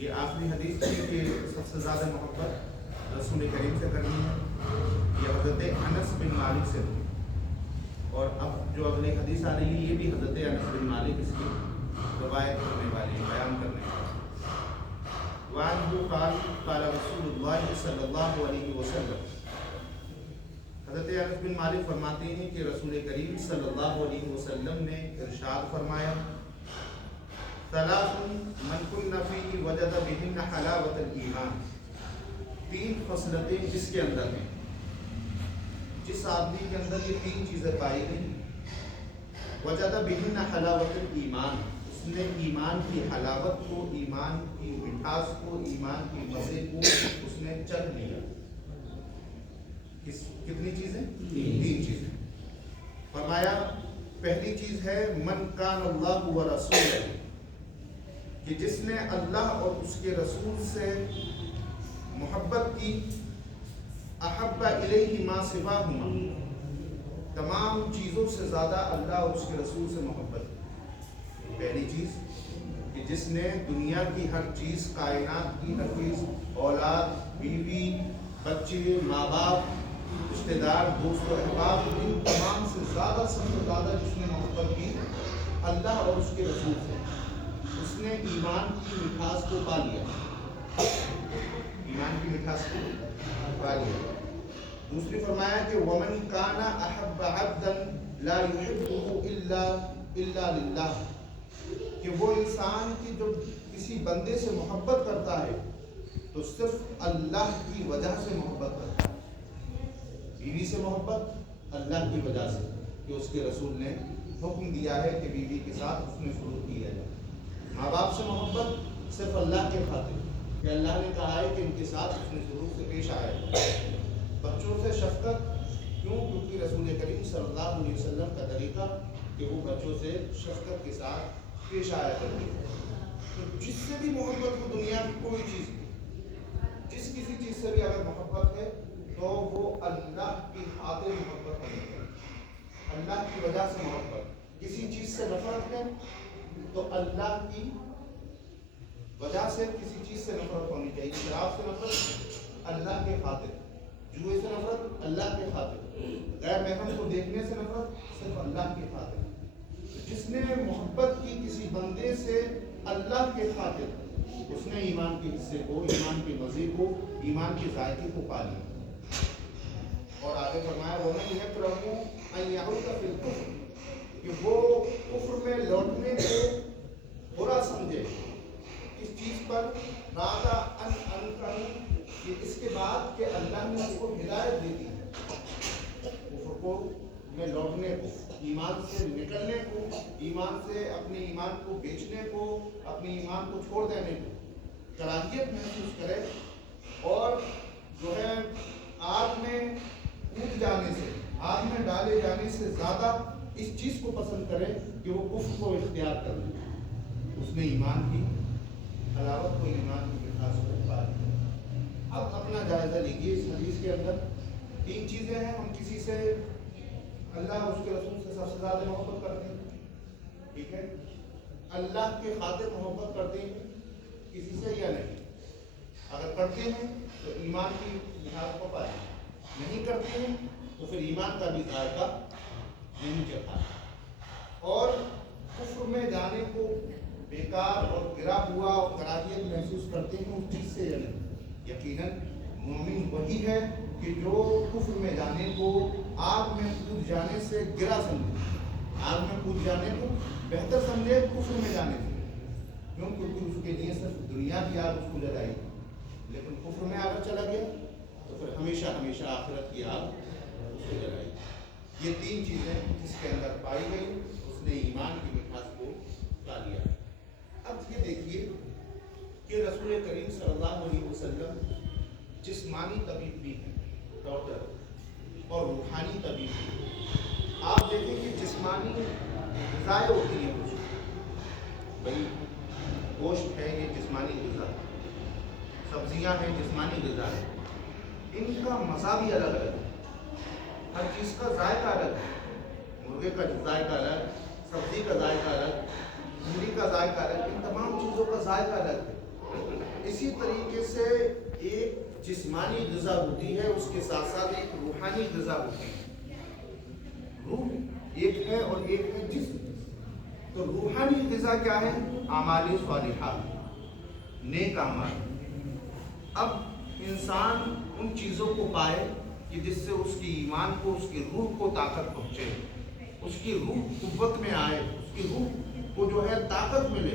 یہ آخری حدیث ہے کہ سب سے زیادہ محبت رسول کریم سے کرنی ہے، یہ حضرت انس بن مالک سے ہوئی، اور اب جو اگلی حدیث آ رہی ہے یہ بھی حضرت انس بن مالک اس کی روایت کرنے والی ہے، بیان کرنے والی۔ وعنہ قال قال رسول اللہ صلی اللہ علیہ وسلم، حضرت انس بن مالک فرماتے ہیں کہ رسول کریم صلی اللہ علیہ وسلم نے ارشاد فرمایا، ثلاث من کن فیہ وجد بہن حلاوۃ الایمان، تین خصلتیں جس کے اندر ہیں، جس آدمی کے اندر یہ تین چیزیں پائی گئی، وجد بہن حلاوۃ الایمان، اس نے ایمان کی حلاوت کو، ایمان کی مٹھاس کو، ایمان کی مزے کو اس نے چکھ لیا۔ کتنی چیزیں؟ تین چیزیں۔ فرمایا پہلی چیز ہے من کان اللہ ورسولہ، کہ جس نے اللہ اور اس کے رسول سے محبت کی، احب الیہ ما سواہما، تمام چیزوں سے زیادہ اللہ اور اس کے رسول سے محبت کی۔ پہلی چیز کہ جس نے دنیا کی ہر چیز، کائنات کی ہر چیز، اولاد، بیوی، بچے، ماں باپ، رشتہ دار، دوست و احباب، ان تمام سے زیادہ، سب سے زیادہ جس نے محبت کی اللہ اور اس کے رسول سے، اس نے ایمان کی مٹھاس کو پا لیا، ایمان کی مٹھاس کو پا لیا۔ دوسری فرمایا کہ ومن کان احب عبدا لا يحبه الا للہ، کہ وہ انسان کی جو کسی بندے سے محبت کرتا ہے تو صرف اللہ کی وجہ سے محبت کرتا ہے۔ بیوی سے محبت اللہ کی وجہ سے کہ اس کے رسول نے حکم دیا ہے کہ بیوی کے ساتھ اس نے سلوک کیا جائے۔ ماں باپ سے محبت صرف اللہ کے خاطر کہ اللہ نے کہا ہے کہ ان کے ساتھ اس نے سلوک سے پیش آیا ہے۔ بچوں سے شفقت کیوں؟ کیونکہ رسول کریم صلی اللہ علیہ وسلم کا طریقہ کہ وہ بچوں سے شفقت کے ساتھ پیش آیا کرتے ہیں۔ تو جس سے بھی محبت ہو، دنیا کی کوئی چیز، جس کسی چیز سے بھی اگر محبت ہے تو وہ اللہ کی خاطر محبت ہونی چاہیے، اللہ کی وجہ سے محبت۔ کسی چیز سے نفرت ہے تو اللہ کی وجہ سے کسی چیز سے نفرت ہونی چاہیے۔ شراب سے نفرت اللہ کے خاطر، جوئے سے نفرت اللہ کے خاطر، غیر محرم کو دیکھنے سے نفرت صرف اللہ کے خاطر۔ جس نے محبت کی کسی بندے سے اللہ کے خاطر، اس نے ایمان کے حصے کو، ایمان کے مزے کو، ایمان کے ذائقے کو پا لیا۔ اور آگے فرمایا وَمَن يَكْرَهُ أَن يَعُودَ فِي الْكُفْرِ، کہ وہ کفر میں لوٹنے کو برا سمجھے، اس چیز پر رَاغَ أَنْ أَنْكَرُ، کہ اس کے بعد کہ اللہ نے اس کو ہدایت دی ہے کفر کو میں لوٹنے کو، ایمان سے نکلنے کو، ایمان سے اپنے ایمان کو بیچنے کو، اپنے ایمان کو چھوڑ دینے کو کراہیت محسوس کرے، اور جو ہے آگ میں کود جانے سے، آگ میں ڈالے جانے سے زیادہ اس چیز کو پسند کرے کہ وہ کفر کو اختیار کر لے۔ اس نے ایمان کی حلاوت کو، ایمان کی مٹھاس کو پا لیا۔ اب اپنا جائزہ لیجیے، اس حدیث کے اندر تین چیزیں ہیں۔ ہم کسی سے، اللہ اور اس کے رسول سے سب سے زیادہ محبت کرتے ہیں، ٹھیک ہے، اللہ کے خاطر محبت کرتے ہیں کسی سے یا نہیں؟ اگر کرتے ہیں تو ایمان کی مٹھاس کو پائیں، نہیں کرتے ہیں تو پھر ایمان کا بھی ذائقہ نہیں چکھا۔ اور کفر میں جانے کو بیکار اور گرا ہوا اور کراہیت محسوس کرتے ہیں اس چیز سے یا نہیں؟ یقیناً مومن وہی ہے کہ جو کفر میں جانے کو، آگ میں کود جانے سے گرا سمجھے، آگ میں کود جانے کو بہتر سمجھے کفر میں جانے سے۔ کیوں؟ کیونکہ اس کے لیے صرف دنیا کی آگ اس کو جلائے گی، لیکن کفر میں اگر چلا گیا تو پھر ہمیشہ ہمیشہ آخرت کی آگ اس کو جلائے گی۔ یہ تین چیزیں جس کے اندر پائی گئی، اس نے ایمان کی مٹھاس کو پا لیا۔ اب یہ دیکھیے کہ رسول کریم صلی اللہ علیہ وسلم جسمانی طبیب بھی ہیں، ڈاکٹر، اور روحانی طبیب بھی۔ آپ دیکھیں کہ جسمانی غذائیں ہوتی ہیں کچھ، بھائی گوشت ہے یہ جسمانی غذا، سبزیاں ہیں جسمانی غذا ہے، ان کا مزہ بھی الگ الگ ہے، ہر چیز کا ذائقہ الگ ہے۔ مرغے کا ذائقہ الگ، سبزی کا ذائقہ الگ، بھنڈی کا ذائقہ الگ، ان تمام چیزوں کا ذائقہ الگ ہے۔ اسی طریقے سے ایک جسمانی غذا ہوتی ہے، اس کے ساتھ ساتھ ایک روحانی غذا ہوتی ہے۔ روح ایک ہے اور ایک ہے جسم۔ تو روحانی غذا کیا ہے؟ اعمال صالحہ، نیک اعمال۔ اب انسان ان چیزوں کو پائے کہ جس سے اس کی ایمان کو، اس کی روح کو طاقت پہنچے، اس کی روح قوت میں آئے، اس کی روح کو جو ہے طاقت ملے،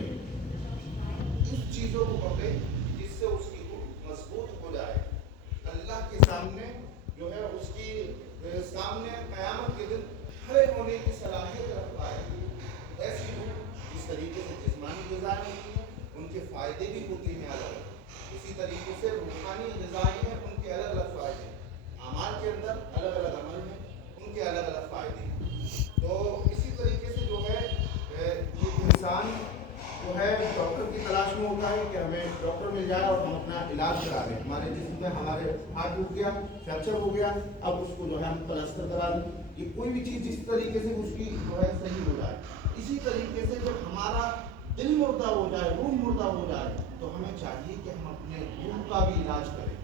اس چیزوں کو پکڑے جس سے اس کی روح مضبوط ہو جائے، اللہ کے سامنے جو ہے اس کی سامنے قیامت کے دن کھڑے ہونے کی صلاحیت رکھ پائے۔ ایسی روح جس طریقے سے جسمانی غذائیں ہوتی ہیں ان کے فائدے بھی ہوتے ہیں الگ، اسی طریقے سے روحانی غذائیں ہیں، ان کے الگ الگ فائدے ہیں۔ اعمال کے اندر الگ الگ عمل ہیں، ان کے الگ الگ فائدے ہیں۔ تو اسی طریقے سے جو ہے ایک انسان جو ہے ڈاکٹر کی تلاش میں ہوتا ہے کہ ہمیں ڈاکٹر مل جائے اور ہم اپنا علاج کرا دیں۔ ہمارے جسم میں ہمارے ہاتھ ٹوٹ گیا، فریکچر ہو گیا، اب اس کو جو ہے ہم پلسٹر کرا دیں، یہ کوئی بھی چیز جس طریقے سے اس کی جو ہے صحیح ہو جائے۔ اسی طریقے سے جب ہمارا دل مردہ ہو جائے، روح مردہ ہو جائے، تو ہمیں چاہیے کہ ہم اپنے روح کا بھی علاج کریں۔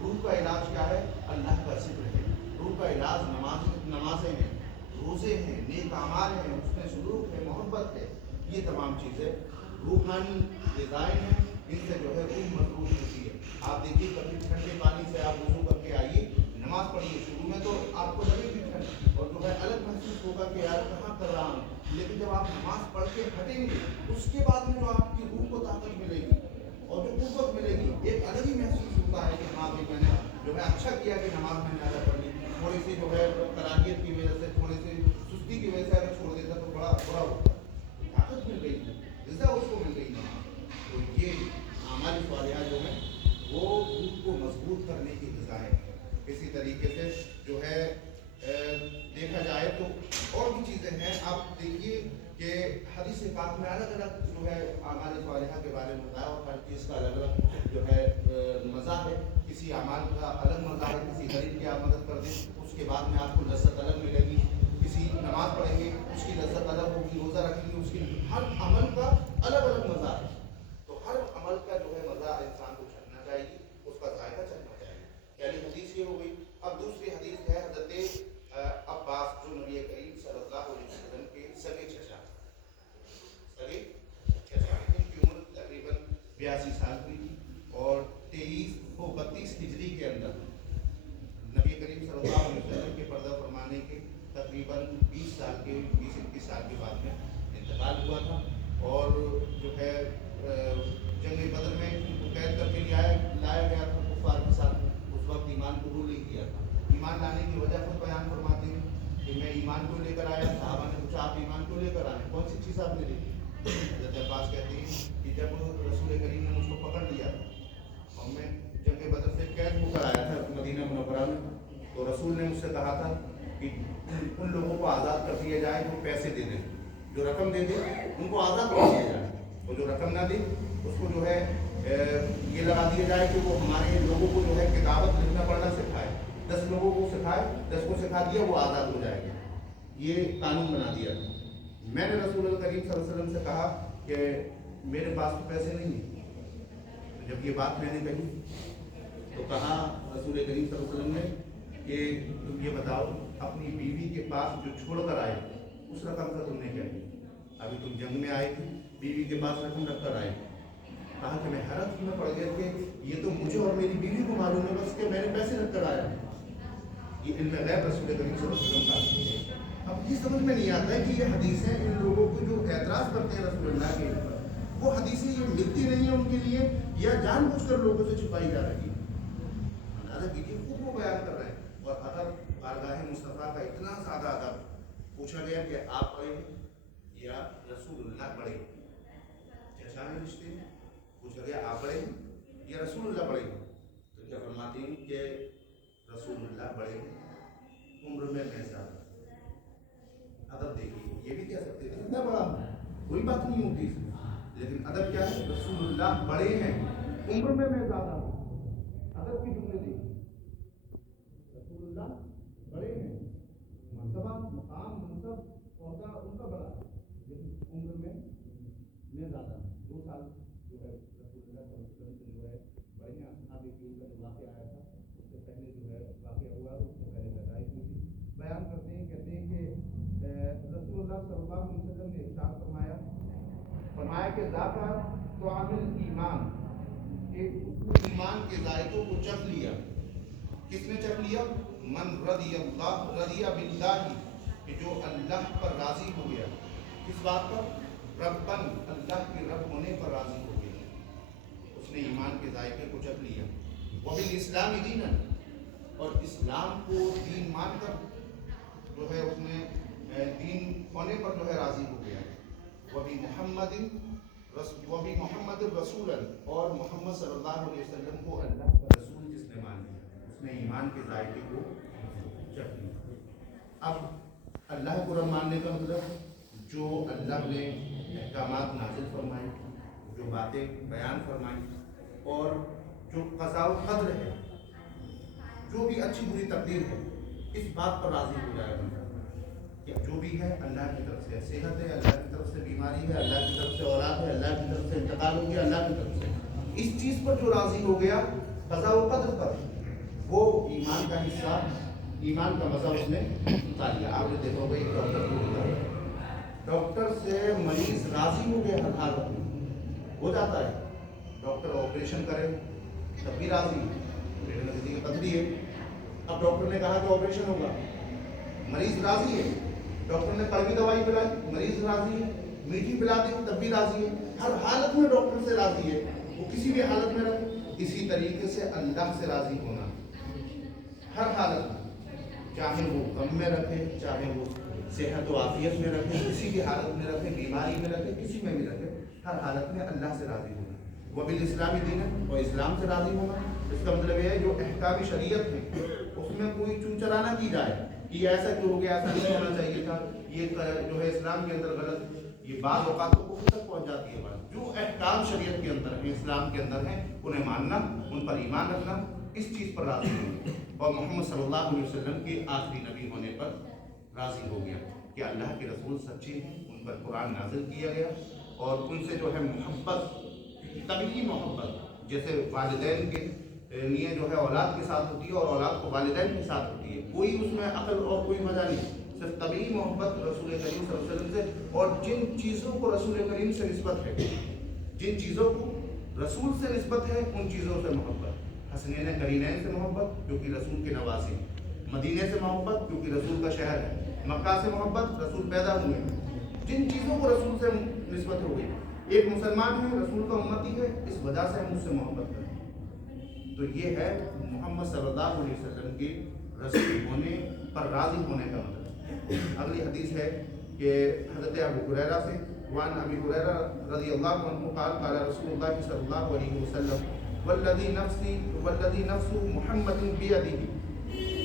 روح کا علاج کیا ہے؟ اللہ کا ذکر ہے۔ روح کا علاج نمازیں ہیں، روزے ہیں، نیک اعمال ہیں، حسن سلوک ہے، محبت ہے، یہ تمام چیزیں روحانی غذائیں ہیں، ان سے جو ہے روح مضبوط ہوتی ہے۔ آپ دیکھیے کبھی ٹھنڈے پانی سے آپ وضو کر کے آئیے، نماز پڑھیے، شروع میں تو آپ کو لگے گی ٹھنڈ اور جو ہے الگ محسوس ہوگا کہ یار کہاں کر رہا ہوں، لیکن جب آپ نماز پڑھ کے ہٹیں گے اس کے بعد میں جو آپ کی روح کو طاقت ملے گی اور جو قوت ملے گی، ایک الگ ہی محسوس ہوتا ہے کہ ہاں بھائی میں نے جو ہے اچھا کیا کہ نماز میں نے ادا پڑھ لی۔ تھوڑی سی جو ہے کراہیت کی وجہ سے، تھوڑی سی سستی کی وجہ سے اگر چھوڑ دیتا تو بڑا برا ہوتا۔ طاقت مل گئی، غذا اس کو مل گئی نماز۔ تو یہ اعمال صالحہ جو ہے وہ روح کو مضبوط کرنے کی غذائیں ہیں۔ اسی طریقے سے جو ہے دیکھا جائے تو اور بھی چیزیں ہیں۔ آپ دیکھیے کہ حدیث پاک میں الگ الگ جو ہے اعمال صالحہ کے بارے میں بتایا، اور ہر چیز کا الگ الگ جو ہے مزہ ہے۔ کسی اعمال کا الگ مزہ ہے، کسی غریب کی آپ مدد کر دیں اس کے بعد میں آپ کو لذت الگ ملے گی، کسی نماز پڑھیں گے اس کی لذت الگ ہوگی، روزہ رکھیں گے اس کی، ہر عمل کا الگ الگ مزہ ہے۔ تو ہر عمل کا جو ہے مزہ انسان کو چکھنا چاہیے، اس کا ذائقہ چکھنا چاہیے۔ پہلی حدیث یہ ہو گئی۔ اب دوسری حدیث ہے حضرت عباس جو نبی کریم صلی اللہ علیہ وسلم کے سگے چچا ہیں، ان کی عمر تقریباً 82 سال ہوئی تھی، اور 32 ہجری کے اندر نبی کریم صلی اللہ علیہ وسلم کے پردہ فرمانے کے تقریباً 20 سال کے بعد میں انتقال ہوا تھا۔ اور جو ہے جنگ بدر میں ان کو قید کر کے لایا گیا تھا کفار کے ساتھ۔ اس وقت ایمان قبول نہیں کیا تھا۔ ایمان لانے کی وجہ خود بیان فرماتے ہیں کہ میں ایمان کو لے کر آیا۔ صحابہ نے پوچھا آپ ایمان کو لے کر آئے، کون سی چیز آپ نے دیکھی؟ حضرت عباس کہتے ہیں کہ جب رسول کریم نے مجھ کو پکڑ لیا تھا اور میں جنگ بدر سے قید ہو کر آیا تھا مدینہ منورہ میں، تو رسول نے مجھ سے کہا تھا کہ ان لوگوں کو آزاد کر دیا جائے جو پیسے دے دیں، جو رقم دے دیں ان کو آزاد کر دیا جائے، اور جو رقم نہ دے اس کو جو ہے یہ لگا دیا جائے کہ وہ ہمارے لوگوں کو جو ہے کتابت لکھنا پڑھنا سکھائے، 10 لوگوں کو سکھائے، 10 کو سکھا دیا وہ آزاد ہو جائے گا۔ یہ قانون بنا دیا تھا۔ میں نے رسول اللہ کریم صلی اللہ علیہ وسلم سے کہا کہ میرے پاس تو پیسے نہیں ہیں۔ جب یہ بات میں نے کہی تو کہا رسول کریم صلی اللہ علیہ وسلم نے کہ تم یہ بتاؤ اپنی بیوی کے پاس جو چھوڑ کر آئے اس رقم کا تم نے کیا کیا؟ ابھی تم جنگ میں آئے تھے، بیوی کے پاس رقم رکھ کر آئے۔ کہا کہ میں حیرت میں پڑ گیا کہ یہ تو مجھے اور میری بیوی کو معلوم ہے بس کہ میں نے پیسے رکھ کر آیا۔ یہ علم غیب رسول کریم صلی اللہ علیہ وسلم کا۔ اب یہ سمجھ میں نہیں آتا ہے کہ یہ حدیثیں ان لوگوں کو جو اعتراض کرتے ہیں رسول اللہ کے اوپر، وہ حدیثیں یہ ملتی نہیں ہیں ان کے لیے، یا جان بوجھ کر لوگوں سے چھپائی جا رہی ہے۔ اندازہ کیجیے خود وہ بیان کر رہے ہیں، اور ادب بارگاہ مصطفیٰ کا اتنا زیادہ ادب، پوچھا گیا کہ آپ بڑے ہیں یا رسول اللہ بڑے ہیں؟ چچا ہیں رشتے میں، پوچھا گیا آپ بڑے ہیں یا رسول اللہ بڑے ہیں؟ تو کیا فرماتے ہیں کہ رسول اللہ بڑے ہیں، عمر میں زیادہ۔ ادب دیکھیے، یہ بھی کہہ سکتے تھے اتنا بڑا کوئی بات نہیں ہوتی اس میں، لیکن ادب کیا ہے؟ رسول اللہ بڑے ہیں، عمر میں زیادہ ہوں۔ ادب کی جملے دیکھیے، رسول اللہ بڑے ہیں، مرتبہ مقام منصب عہدہ ان کا بڑا ہے، لیکن عمر میں زیادہ ہوں۔ 2 سال جو ہے رسول اللہ صلی اللہ علیہ وسلم ذاکا طعم الایمان، کہ ایمان کے ذائقوں کو چکھ لیا. کس نے چکھ لیا؟ من رضی باللہ، کہ جو اللہ پر راضی ہو گیا. کس بات پر؟ ربن، اللہ کے رب ہونے پر راضی ہو گیا. اس نے ایمان کے ذائقے کو چکھ لیا. وبالاسلام دینا، اور اسلام کو دین مان کر جو ہے اس نے دین ہونے پر جو ہے راضی ہو گیا. وبی محمد رسول، اور محمد صلی اللہ علیہ وسلم کو اللہ کا رسول جس نے مان لیا، اس نے ایمان کے ذائقے کو چکھ لیا. اب اللہ کو رب ماننے کا مطلب جو اللہ نے احکامات نازل فرمائے، جو باتیں بیان فرمائیں، اور جو قضاء و قدر ہے، جو بھی اچھی بری تقدیر ہے، اس بات پر راضی ہو جائے بندہ کہ جو بھی ہے اللہ کی طرف سے. صحت ہے اللہ کی طرف سے، بیماری ہے اللہ کی طرف سے، اولاد ہے اللہ کی طرف سے، انتقال ہو گیا اللہ کی طرف سے. اس چیز پر جو راضی ہو گیا قضاء و قدر پر، وہ ایمان کا حصہ، ایمان کا مزہ اس نے اٹھا لیا. آپ نے دیکھا ہوگا ایک ڈاکٹر کو ہوتا ہے، ڈاکٹر سے مریض راضی ہو گیا ہر حالت میں، ہو جاتا ہے. ڈاکٹر آپریشن کرے تب بھی راضی، پیٹ میں کسی کی پتھری ہے، اب ڈاکٹر نے کہا کہ آپریشن ہوگا، مریض راضی ہے. ڈاکٹر نے کڑوی دوائی پلائی، مریض راضی ہے. میٹھی پلا دی تب بھی راضی ہے. ہر حالت میں ڈاکٹر سے راضی ہے، وہ کسی بھی حالت میں رہے. اسی طریقے سے اللہ سے راضی ہونا ہر حالت میں، چاہے وہ غم میں رکھے، چاہے وہ صحت و عافیت میں رکھے، کسی بھی حالت میں رکھے، بیماری میں رکھے، کسی میں بھی رکھے، ہر حالت میں اللہ سے راضی ہونا. وبالاسلام دین، اور اسلام سے راضی ہونا. اس کا مطلب یہ ہے جو احکام شریعت ہے اس میں کوئی چون چرا نہ کی جائے کہ یہ ایسا کیوں ہو گیا، ایسا نہیں ہونا چاہیے تھا، یہ جو ہے اسلام کے اندر غلط. یہ بعض اوقات کو کفر تک پہنچ جاتی ہے بات. جو احکام شریعت کے اندر ہیں، اسلام کے اندر ہیں، انہیں ماننا، ان پر ایمان رکھنا، اس چیز پر راضی ہونا. اور محمد صلی اللہ علیہ وسلم کے آخری نبی ہونے پر راضی ہو گیا کہ اللہ کے رسول سچے ہیں، ان پر قرآن نازل کیا گیا، اور ان سے جو ہے محبت، طبعی محبت، جیسے والدین کے لیے جو ہے اولاد کے ساتھ ہوتی ہے اور اولاد کو والدین کے ساتھ ہوتی ہے، کوئی اس میں عقل اور کوئی مزہ نہیں، صرف طبعی محبت رسول کریم صلی اللہ علیہ وسلم سے. اور جن چیزوں کو رسول کریم سے نسبت ہے، جن چیزوں کو رسول سے نسبت ہے، ان چیزوں سے محبت. حسنین قرینین سے محبت کیونکہ رسول کے نواسے، مدینے سے محبت کیونکہ رسول کا شہر ہے، مکہ سے محبت رسول پیدا ہوئے ہیں. جن چیزوں کو رسول سے نسبت ہو گئی، ایک مسلمان ہے، رسول کا امتی ہے، اس وجہ سے ہم اس سے محبت کرتے ہیں. تو یہ ہے محمد صلی اللہ علیہ وسلم کے رسول ہونے پر راضی ہونے کا مطلب. اگلی حدیث ہے کہ حضرت ابو ہریرہ سے، وعن ابی ہریرہ رضی اللہ عنہ قال قال رسول اللہ صلی اللہ علیہ وسلم والذی نفس محمد بیدہ،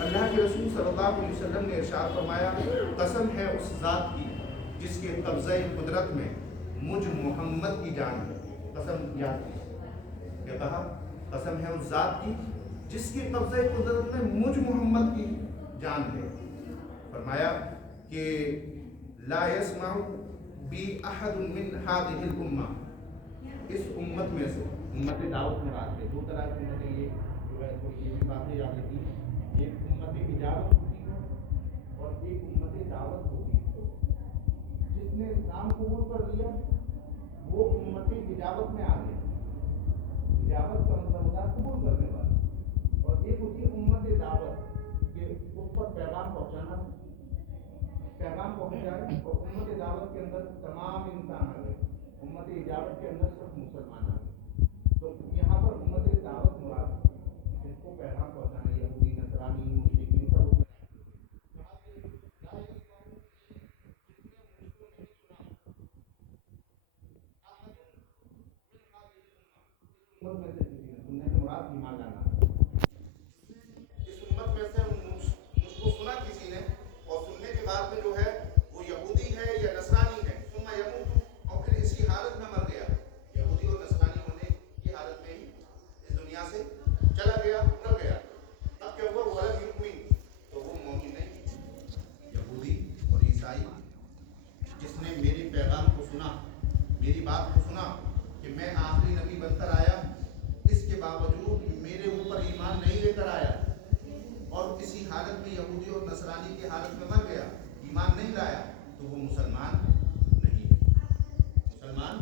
اللہ کے رسول صلی اللہ علیہ وسلم نے ارشاد فرمایا، قسم ہے اس ذات کی جس کے قبضہ قدرت میں مجھ محمد کی جان ہے. قسم یاد کی، کیا کہا؟ قسم ہے اس ذات کی جس کے قبضہ قدرت میں مجھ محمد کی جان ہے. فرمایا کہ لا يسمع بی احد من هذه الامہ، اس امت میں سے، امت دعوت میں آتے دو طرح کی امتیں، یہ جو ہے تھوڑی یہ بھی باتیں یاد رکھیں، ایک امت اجابت ہوتی ہے اور ایک امت دعوت ہوتی ہے. جس نے اسلام قبول کر لیا وہ امت اجابت میں آ گیا. اجابت کا مطلب ہوتا ہے قبول کرنے والا، اور ایک ہوتی ہے امت دعوت کہ اس پر پیغام پہنچانا، پیغام پہنچ جائے. اور امت دعوت کے اندر تمام انسان آ گئے، امت اجابت کے اندر صرف مسلمان آ گئے. تو یہاں پر امت دعوت مراد جن کو پیغام پہنچانا، یہودی، نصرانی، مشرکین، سب اس میں. مراد ایمان لانا. اس امت میں سے مجھ کو سنا کسی نے، اور سننے کے بعد میں جو ہے وہ یہودی ہے یا نصرانی ہے، ثم یموت، اور پھر اسی حالت میں مر گیا، یہودی اور نصرانی ہونے کی حالت میں ہی اس دنیا سے چلا گیا، مر گیا. اب کیا ہوا؟ ولم یؤمن، تو وہ مومن نہیں. یہودی اور عیسائی جس نے میرے پیغام کو سنا، میری بات کو سنا کہ میں آخری نبی بن کر آیا، اس کے باوجود میرے اوپر ایمان نہیں لے کر آیا، اور اسی حالت میں یہودی اور نصرانی کی حالت میں مر گیا، ایمان نہیں لایا، تو وہ مسلمان نہیں ہے. مسلمان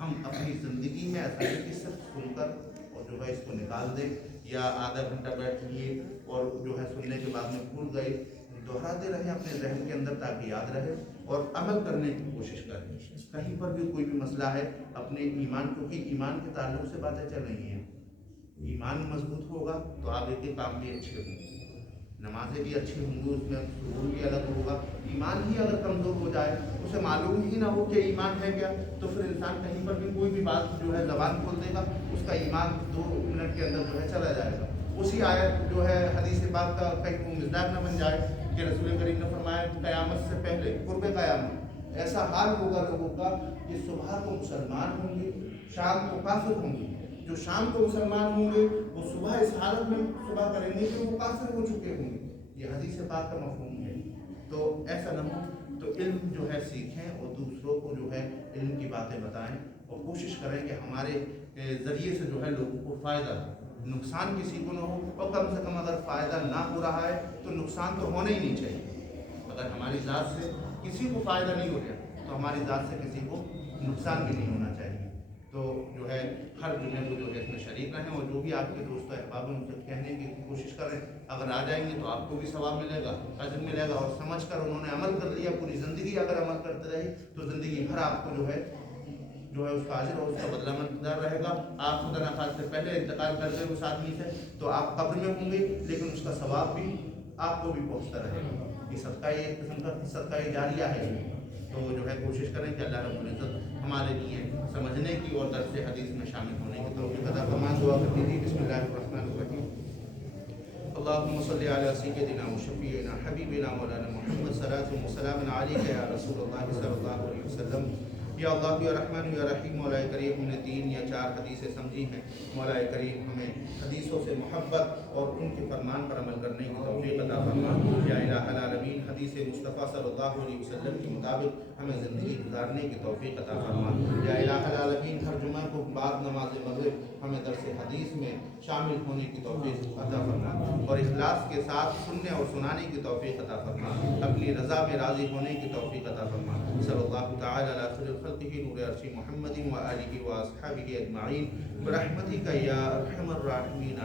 ہم اپنی زندگی میں ایسا نہیں کہ صرف سن کر اور جو ہے اس کو نکال دیں یا آدھا گھنٹہ بیٹھ لیے اور جو ہے سننے کے بعد میں بھول گئے، دہراتے رہیں اپنے ذہن کے اندر تاکہ یاد رہے اور عمل کرنے کی کوشش کریں۔ کہیں پر بھی کوئی بھی مسئلہ ہے اپنے ایمان، کیونکہ ایمان کے تعلق سے باتیں چل رہی ہیں، ایمان مضبوط ہوگا تو آگے کے کام بھی اچھے ہوں گے، نمازیں بھی اچھی ہوں گی، اس میں سکون بھی الگ ہوگا۔ ایمان ہی اگر کمزور ہو جائے، اسے معلوم ہی نہ ہو کہ ایمان ہے کیا، تو پھر انسان کہیں پر بھی کوئی بھی بات جو ہے زبان کھول دے گا، اس کا ایمان 2 منٹ کے اندر جو ہے چلا جائے گا۔ اسی آیت جو ہے حدیث پاک کا کہیں وہ مزداق نہ بن جائے کہ رسول کریم نے فرمایا قیامت سے پہلے قرب قیامت ایسا حال ہوگا لوگوں کا کہ صبح کو مسلمان ہوں گے، شام کو کافر ہوں گے۔ جو شام کو مسلمان ہوں گے وہ صبح اس حالت میں صبح کریں گے کہ وہ کافر ہو چکے ہوں گے۔ یہ حدیث پاک کا مفہوم ہے۔ تو ایسا نہ ہو تو علم جو ہے سیکھیں اور دوسروں کو جو ہے علم کی باتیں بتائیں اور کوشش کریں کہ ہمارے ذریعے سے جو ہے لوگوں کو فائدہ ہو، نقصان کسی کو نہ ہو، اور کم سے کم اگر فائدہ نہ ہو رہا ہے تو نقصان تو ہونا ہی نہیں چاہیے۔ اگر ہماری ذات سے کسی کو فائدہ نہیں ہو رہا تو ہماری ذات سے کسی کو نقصان بھی نہیں ہونا چاہیے۔ تو جو ہے ہر جمعے کو جو ہے اس میں شریک رہیں اور جو بھی آپ کے دوست و احباب ہیں ان سے کہنے کی کوشش کریں، اگر آ جائیں گے تو آپ کو بھی ثواب ملے گا، اجر ملے گا، اور سمجھ کر انہوں نے عمل کر لیا، پوری زندگی اگر عمل کرتے رہے تو زندگی بھر آپ کو جو ہے اس کا اجر اور اس کا بدلہ مقدار رہے گا۔ آپ خدا نخواستہ سے پہلے انتقال کر گئے اس آدمی سے تو آپ قبر میں ہوں گے، لیکن اس کا ثواب بھی آپ کو بھی پہنچتا رہے گا۔ یہ صدقہ ایک قسم کا صدقہ جاریہ ہے۔ تو جو ہے کوشش کریں کہ اللہ رب العزت ہمارے لیے سمجھنے کی اور درس حدیث میں شامل ہونے کی توفیق عطا فرمائے۔ دعا کرتے ہیں بسم اللہ الرحمن الرحیم۔ اللهم صل على سيدنا وشفيعنا حبيبنا مولانا محمد صلاة وسلام عليك يا رسول الله صلی اللہ علیہ وسلم۔ یا اللہ یا رحمان یا رحیم، مولا کریم ہم نے 3 یا 4 حدیثیں سمجھی ہیں، مولا کریم ہمیں حدیثوں سے محبت اور ان کے فرمان پر عمل کرنے کی توفیق عطا فرما۔ یا الہ العالمین حدیث مصطفیٰ صلی اللہ علیہ وسلم کے مطابق ہمیں زندگی گزارنے کی توفیق عطا فرما۔ یا الہ العالمین ہر جمعہ کو بعد نماز مغرب ہمیں درس حدیث میں شامل ہونے کی توفیق عطا فرما اور اخلاص کے ساتھ سننے اور سنانے کی توفیق عطا فرما، اپنی رضا میں راضی ہونے کی توفیق عطا فرما۔ صلی اللہ تعالی علی خیر خلقہ نور عرش محمد و آلہ و اصحابہ اجمعین برحمتک یا ارحم الراحمین۔